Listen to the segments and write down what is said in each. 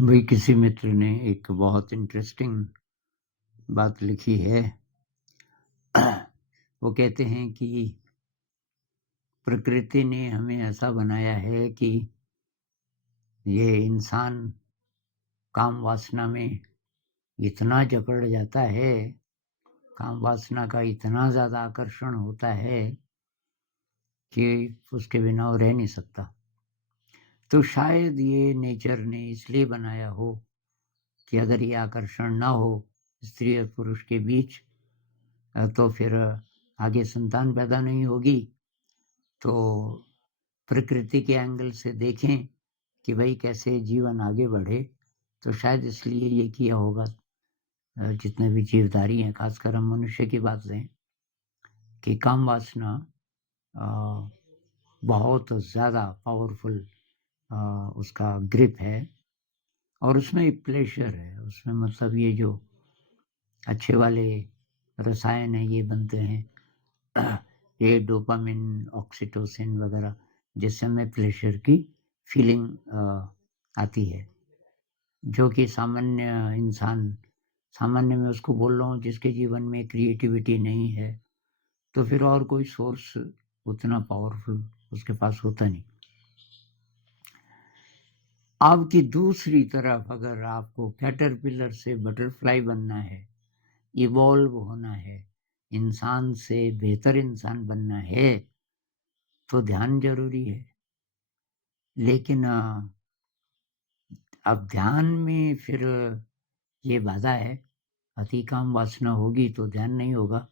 भाई किसी मित्र ने एक बहुत इंटरेस्टिंग बात लिखी है। वो कहते हैं कि प्रकृति ने हमें ऐसा बनाया है कि ये इंसान काम वासना में इतना जकड़ जाता है, काम वासना का इतना ज़्यादा आकर्षण होता है कि उसके बिना वो रह नहीं सकता। तो शायद ये नेचर ने इसलिए बनाया हो कि अगर ये आकर्षण ना हो स्त्री और पुरुष के बीच तो फिर आगे संतान पैदा नहीं होगी। तो प्रकृति के एंगल से देखें कि भाई कैसे जीवन आगे बढ़े, तो शायद इसलिए ये किया होगा। जितने भी जीवधारी हैं, खासकर हम मनुष्य की बात लें कि काम वासना बहुत ज़्यादा पावरफुल उसका ग्रिप है और उसमें एक प्लेजर है। उसमें मतलब ये जो अच्छे वाले रसायन हैं ये बनते हैं, ये डोपामिन, ऑक्सीटोसिन वगैरह, जिससे हमें प्लेजर की फीलिंग आती है, जो कि सामान्य में उसको बोल रहा हूँ जिसके जीवन में क्रिएटिविटी नहीं है, तो फिर और कोई सोर्स उतना पावरफुल उसके पास होता नहीं। आपकी दूसरी तरफ अगर आपको कैटरपिलर से बटरफ्लाई बनना है, इवॉल्व होना है, इंसान से बेहतर इंसान बनना है, तो ध्यान जरूरी है। लेकिन अब ध्यान में फिर ये बाधा है, अति काम वासना होगी तो ध्यान नहीं होगा।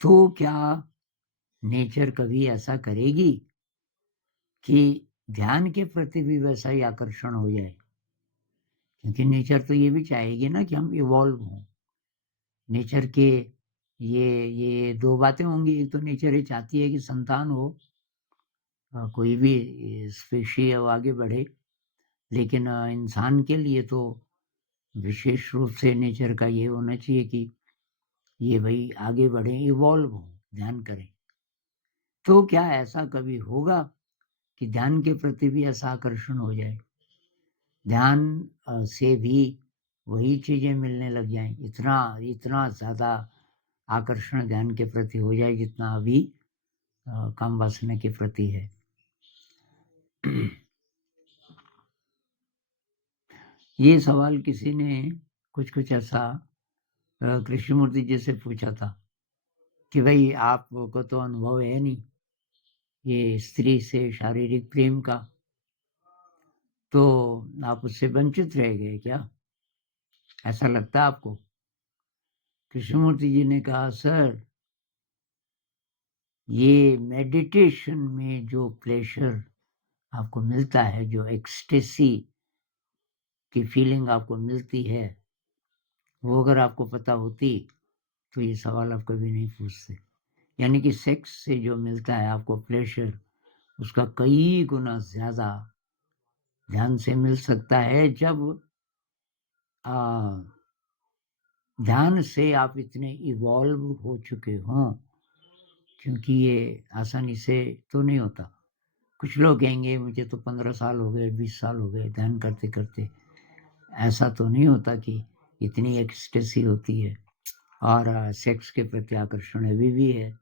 तो क्या नेचर कभी ऐसा करेगी कि ध्यान के प्रति भी वैसा ही आकर्षण हो जाए? क्योंकि नेचर तो ये भी चाहेगी ना कि हम इवॉल्व हों। नेचर के ये दो बातें होंगी। एक तो नेचर ये चाहती है कि संतान हो, कोई भी स्पीशी अब आगे बढ़े, लेकिन इंसान के लिए तो विशेष रूप से नेचर का ये होना चाहिए कि ये भाई आगे बढ़े, इवॉल्व हो, ध्यान करें। तो क्या ऐसा कभी होगा कि ध्यान के प्रति भी ऐसा आकर्षण हो जाए, ध्यान से भी वही चीजें मिलने लग जाएं, इतना इतना ज्यादा आकर्षण ध्यान के प्रति हो जाए जितना अभी काम वासना के प्रति है? ये सवाल किसी ने कुछ ऐसा कृष्णमूर्ति जी से पूछा था कि भाई आपको तो अनुभव है नहीं ये स्त्री से शारीरिक प्रेम का, तो आप उससे वंचित रह गए क्या? ऐसा लगता है आपको? कृष्णमूर्ति जी ने कहा, सर, ये मेडिटेशन में जो प्लेजर आपको मिलता है, जो एक्सटेसी की फीलिंग आपको मिलती है, वो अगर आपको पता होती तो ये सवाल आप कभी नहीं पूछते। यानी कि सेक्स से जो मिलता है आपको प्लेजर, उसका कई गुना ज्यादा ध्यान से मिल सकता है, जब ध्यान से आप इतने इवॉल्व हो चुके हों। क्योंकि ये आसानी से तो नहीं होता। कुछ लोग कहेंगे मुझे तो 15 साल हो गए, 20 साल हो गए ध्यान करते करते। ऐसा तो नहीं होता कि इतनी एक्सटेसी होती है और सेक्स के प्रति आकर्षण अभी भी है।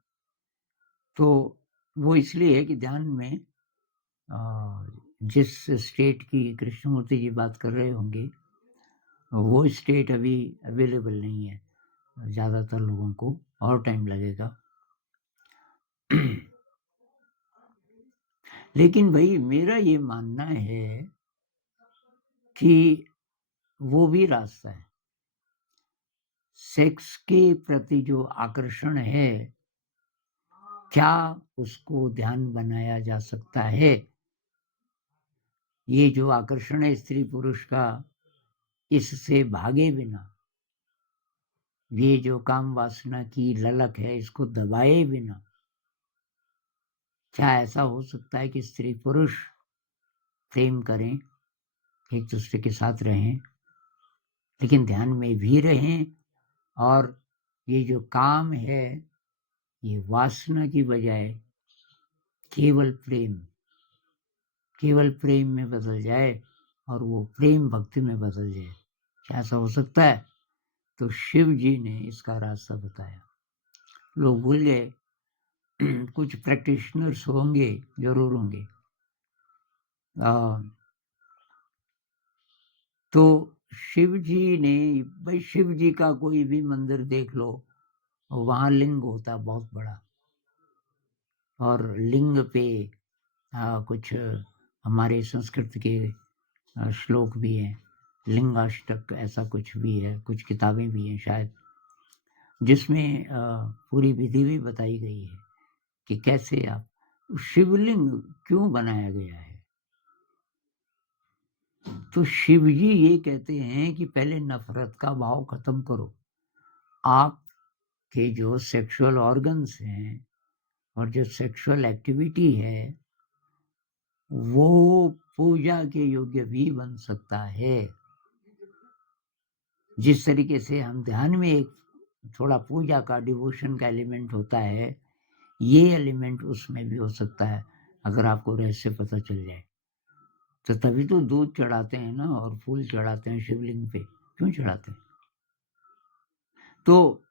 तो वो इसलिए है कि ध्यान में जिस स्टेट की कृष्णमूर्ति जी बात कर रहे होंगे, वो स्टेट अभी अवेलेबल नहीं है ज़्यादातर लोगों को, और टाइम लगेगा। लेकिन भाई मेरा ये मानना है कि वो भी रास्ता है। सेक्स के प्रति जो आकर्षण है, क्या उसको ध्यान बनाया जा सकता है? ये जो आकर्षण है स्त्री पुरुष का, इससे भागे बिना, ये जो काम वासना की ललक है इसको दबाए बिना, क्या ऐसा हो सकता है कि स्त्री पुरुष प्रेम करें, एक दूसरे के साथ रहें, लेकिन ध्यान में भी रहें, और ये जो काम है ये वासना की बजाय केवल प्रेम में बदल जाए, और वो प्रेम भक्ति में बदल जाए। क्या ऐसा हो सकता है? तो शिव जी ने इसका रास्ता बताया। लोग भूल गए। कुछ प्रैक्टिशनर्स होंगे, जरूर होंगे। तो शिव जी ने, भाई शिव जी का कोई भी मंदिर देख लो, वहां लिंग होता है बहुत बड़ा, और लिंग पे कुछ हमारे संस्कृत के श्लोक भी हैं, लिंगाष्टक ऐसा कुछ भी है, कुछ किताबें भी हैं शायद, जिसमें पूरी विधि भी बताई गई है कि कैसे आप शिवलिंग क्यों बनाया गया है। तो शिव जी ये कहते हैं कि पहले नफरत का भाव खत्म करो। आपके जो सेक्सुअल ऑर्गन्स हैं और जो सेक्सुअल एक्टिविटी है वो पूजा के योग्य भी बन सकता है। जिस तरीके से हम ध्यान में एक थोड़ा पूजा का, डिवोशन का एलिमेंट होता है, ये एलिमेंट उसमें भी हो सकता है अगर आपको रहस्य पता चल जाए। तो तभी तो दूध चढ़ाते हैं ना, और फूल चढ़ाते हैं शिवलिंग पे। क्यों चढ़ाते हैं? तो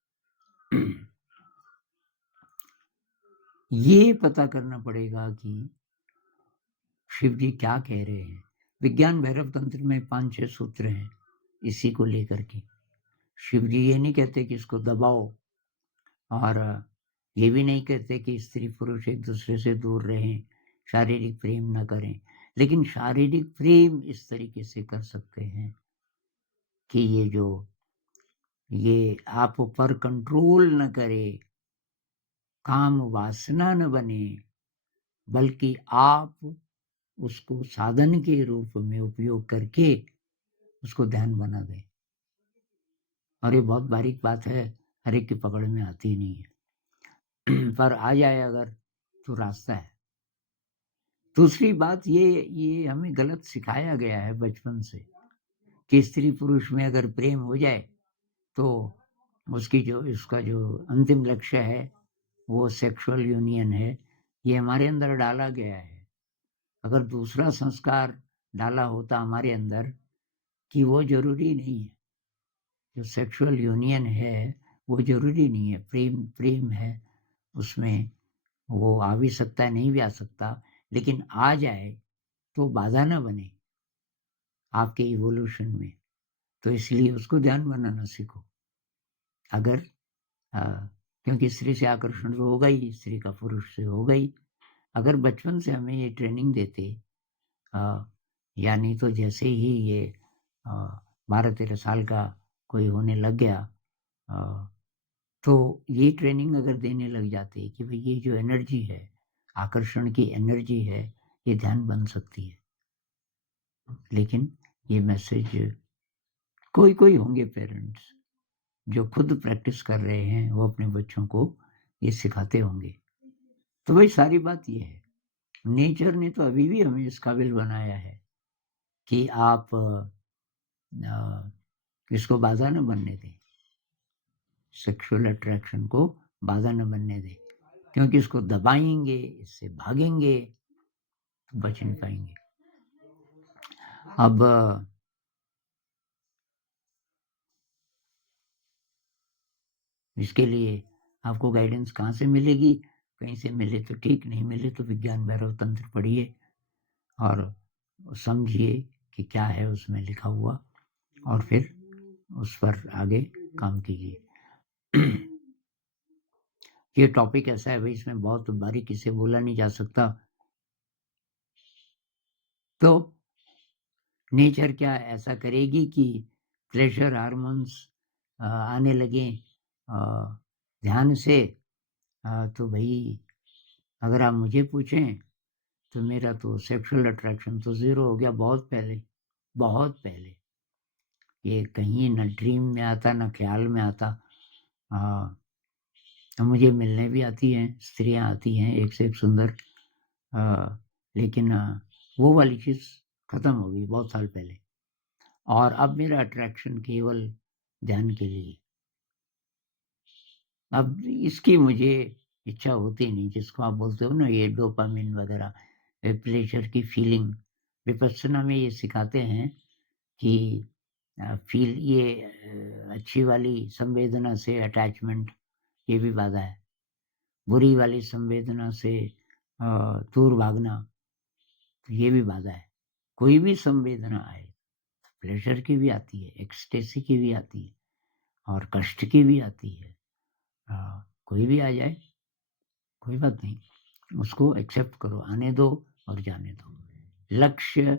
ये पता करना पड़ेगा कि शिव जी क्या कह रहे हैं। विज्ञान भैरव तंत्र में 5-6 सूत्र हैं इसी को लेकर के। शिव जी ये नहीं कहते कि इसको दबाओ, और ये भी नहीं कहते कि स्त्री पुरुष एक दूसरे से दूर रहें, शारीरिक प्रेम न करें, लेकिन शारीरिक प्रेम इस तरीके से कर सकते हैं कि ये आप पर कंट्रोल न करे, काम वासना न बने, बल्कि आप उसको साधन के रूप में उपयोग करके उसको ध्यान बना दें। और ये बहुत बारीक बात है, हर एक की पकड़ में आती नहीं है। पर आ जाए अगर तो रास्ता है। दूसरी बात, ये हमें गलत सिखाया गया है बचपन से कि स्त्री पुरुष में अगर प्रेम हो जाए तो उसका जो अंतिम लक्ष्य है वो सेक्सुअल यूनियन है। ये हमारे अंदर डाला गया है। अगर दूसरा संस्कार डाला होता हमारे अंदर कि वो जरूरी नहीं है, जो सेक्सुअल यूनियन है वो जरूरी नहीं है, प्रेम प्रेम है उसमें, वो आ भी सकता है, नहीं भी आ सकता, लेकिन आ जाए तो बाधा ना बने आपके इवोल्यूशन में। तो इसलिए उसको ध्यान बनाना सीखो। अगर क्योंकि स्त्री से आकर्षण तो होगा ही, स्त्री का पुरुष से होगा ही। अगर बचपन से हमें ये ट्रेनिंग देते, या नहीं तो जैसे ही ये 12-13 साल का कोई होने लग गया, तो ये ट्रेनिंग अगर देने लग जाते कि भाई ये जो एनर्जी है, आकर्षण की एनर्जी है, ये ध्यान बन सकती है। लेकिन ये मैसेज कोई कोई होंगे पेरेंट्स जो खुद प्रैक्टिस कर रहे हैं, वो अपने बच्चों को ये सिखाते होंगे। तो भाई सारी बात ये है, नेचर ने तो अभी भी हमें इस काबिल बनाया है कि आप इसको बाधा न बनने दें, सेक्सुअल अट्रैक्शन को बाधा न बनने दें, क्योंकि इसको दबाएंगे, इससे भागेंगे तो बच नहीं पाएंगे। अब इसके लिए आपको गाइडेंस कहाँ से मिलेगी? कहीं से मिले तो ठीक, नहीं मिले तो विज्ञान भैरव तंत्र पढ़िए और समझिए कि क्या है उसमें लिखा हुआ, और फिर उस पर आगे काम कीजिए। ये टॉपिक ऐसा है भाई, इसमें बहुत बारीकी से बोला नहीं जा सकता। तो नेचर क्या ऐसा करेगी कि प्लेजर हार्मोन्स आने लगे ध्यान से? तो भाई अगर आप मुझे पूछें तो मेरा तो सेक्सुअल अट्रैक्शन तो ज़ीरो हो गया बहुत पहले, बहुत पहले। ये कहीं न ड्रीम में आता, न ख्याल में आता। तो मुझे मिलने भी आती हैं, स्त्रियाँ आती हैं एक से एक सुंदर, लेकिन वो वाली चीज़ खत्म हो गई बहुत साल पहले। और अब मेरा अट्रैक्शन केवल ध्यान के लिए। अब इसकी मुझे इच्छा होती नहीं, जिसको आप बोलते हो ना ये डोपामिन वगैरह, प्लेजर की फीलिंग विपश्यना में ये सिखाते हैं कि फ़ील ये अच्छी वाली संवेदना से अटैचमेंट, ये भी बाधा है। बुरी वाली संवेदना से दूर भागना, तो ये भी बाधा है। कोई भी संवेदना आए, प्लेज़र की भी आती है, एक्सटेसी की भी आती है और कष्ट की भी आती है। कोई भी आ जाए, कोई बात नहीं, उसको एक्सेप्ट करो, आने दो और जाने दो। लक्ष्य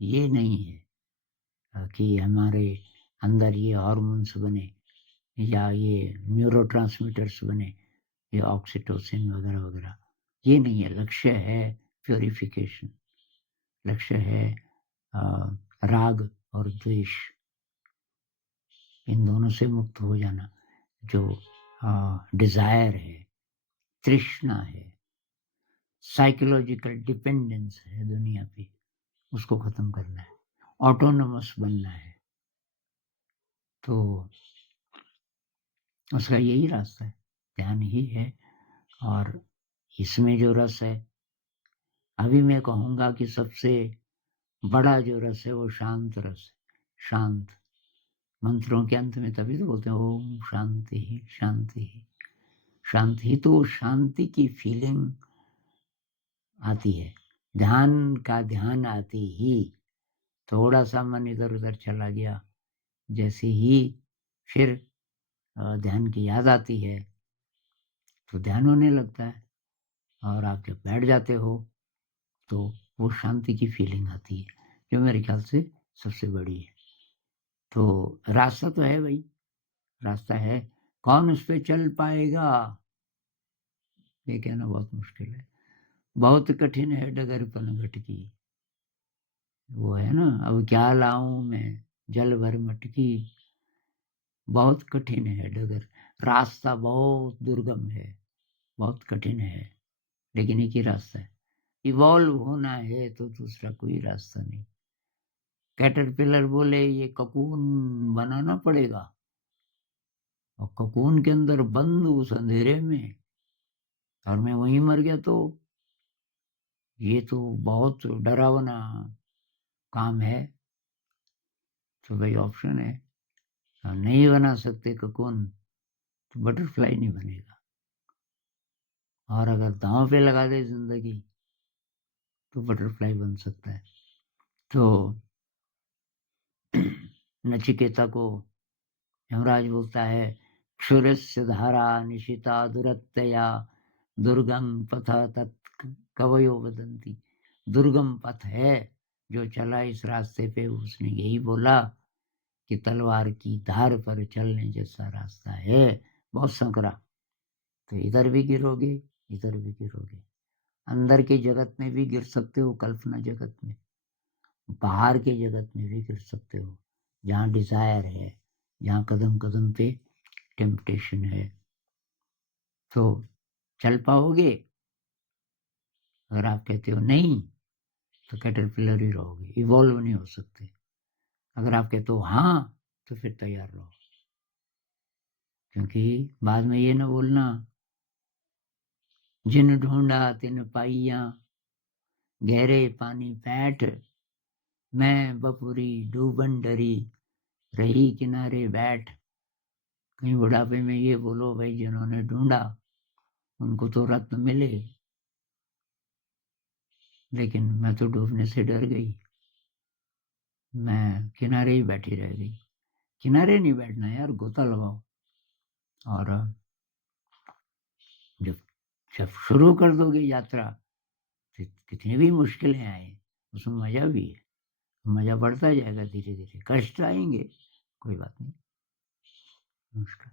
ये नहीं है कि हमारे अंदर ये हार्मोन्स बने या ये न्यूरोट्रांसमीटर्स बने, ये ऑक्सीटोसिन वगैरह-वगैरह, ये नहीं है। लक्ष्य है प्यूरिफिकेशन, लक्ष्य है अ, राग और द्वेष, इन दोनों से मुक्त हो जाना। जो डिज़ायर है, तृष्णा है, साइकोलॉजिकल डिपेंडेंस है दुनिया पे, उसको खत्म करना है, ऑटोनॉमस बनना है। तो उसका यही रास्ता है, ध्यान ही है। और इसमें जो रस है, अभी मैं कहूँगा कि सबसे बड़ा जो रस है वो शांत रस है। शांत, मंत्रों के अंत में तभी तो बोलते हैं ओम शांति शांति। शांति, तो शांति की फीलिंग आती है। ध्यान का ध्यान आते ही थोड़ा-सा मन इधर-उधर चला गया, जैसे ही फिर ध्यान की याद आती है, तो ध्यान होने लगता है और आप जब बैठ जाते हो, तो वो शांति की फीलिंग आती है, जो मेरे ख्याल से सबसे बड़ी है। तो रास्ता तो है भई, रास्ता है, कौन उस पे चल पाएगा? ये कहना बहुत मुश्किल है। बहुत कठिन है डगर पनघट की। वो है ना, अब क्या लाऊँ मैं जल भर मटकी, बहुत कठिन है डगर, रास्ता बहुत दुर्गम है, बहुत कठिन है, लेकिन एक ही रास्ता है। इवॉल्व होना है तो दूसरा कोई रास्ता नहीं। कैटरपिलर बोले ये ककून बनाना पड़ेगा, और ककून के अंदर बंद उस अंधेरे में, और मैं वहीं मर गया, तो ये तो बहुत डरावना काम है। तो भाई ऑप्शन है, नहीं बना सकते ककून, तो बटरफ्लाई नहीं बनेगा। और अगर दाँव पे लगा दे ज़िंदगी, तो बटरफ्लाई बन सकता है। तो नचिकेता को यमराज बोलता है, क्षुरस्य धारा निशिता दुरत्यया दुर्गम पथ तत् कवयो वदन्ति। दुर्गम पथ है, जो चला इस रास्ते पे उसने यही बोला कि तलवार की धार पर चलने जैसा रास्ता है, बहुत संकरा। तो इधर भी गिरोगे, इधर भी गिरोगे। अंदर के जगत में भी गिर सकते हो, कल्पना जगत में, बाहर के जगत में भी गिर सकते हो, जहाँ डिजायर है, जहाँ कदम कदम पे टेम्पटेशन है। तो चल पाओगे? अगर आप कहते हो नहीं, तो कैटरपिलर ही रहोगे, इवॉल्व नहीं हो सकते। अगर आप कहते हो हाँ, तो फिर तैयार रहो, क्योंकि बाद में ये ना बोलना, जिन ढूंढा तिन पाइया गहरे पानी पैठ, मैं बपुरी डूबन डरी रही किनारे बैठ। कहीं बुढ़ापे में ये बोलो भाई, जिन्होंने ढूंढा उनको तो रत्न मिले, लेकिन मैं तो डूबने से डर गई, मैं किनारे ही बैठी रह गई। किनारे नहीं बैठना यार, गोता लगाओ। और जब जब शुरू कर दोगे यात्रा, कितनी भी मुश्किलें आए, उसमें मजा भी है, मजा बढ़ता जाएगा, धीरे धीरे कष्ट आएंगे, कोई बात नहीं। नमस्कार।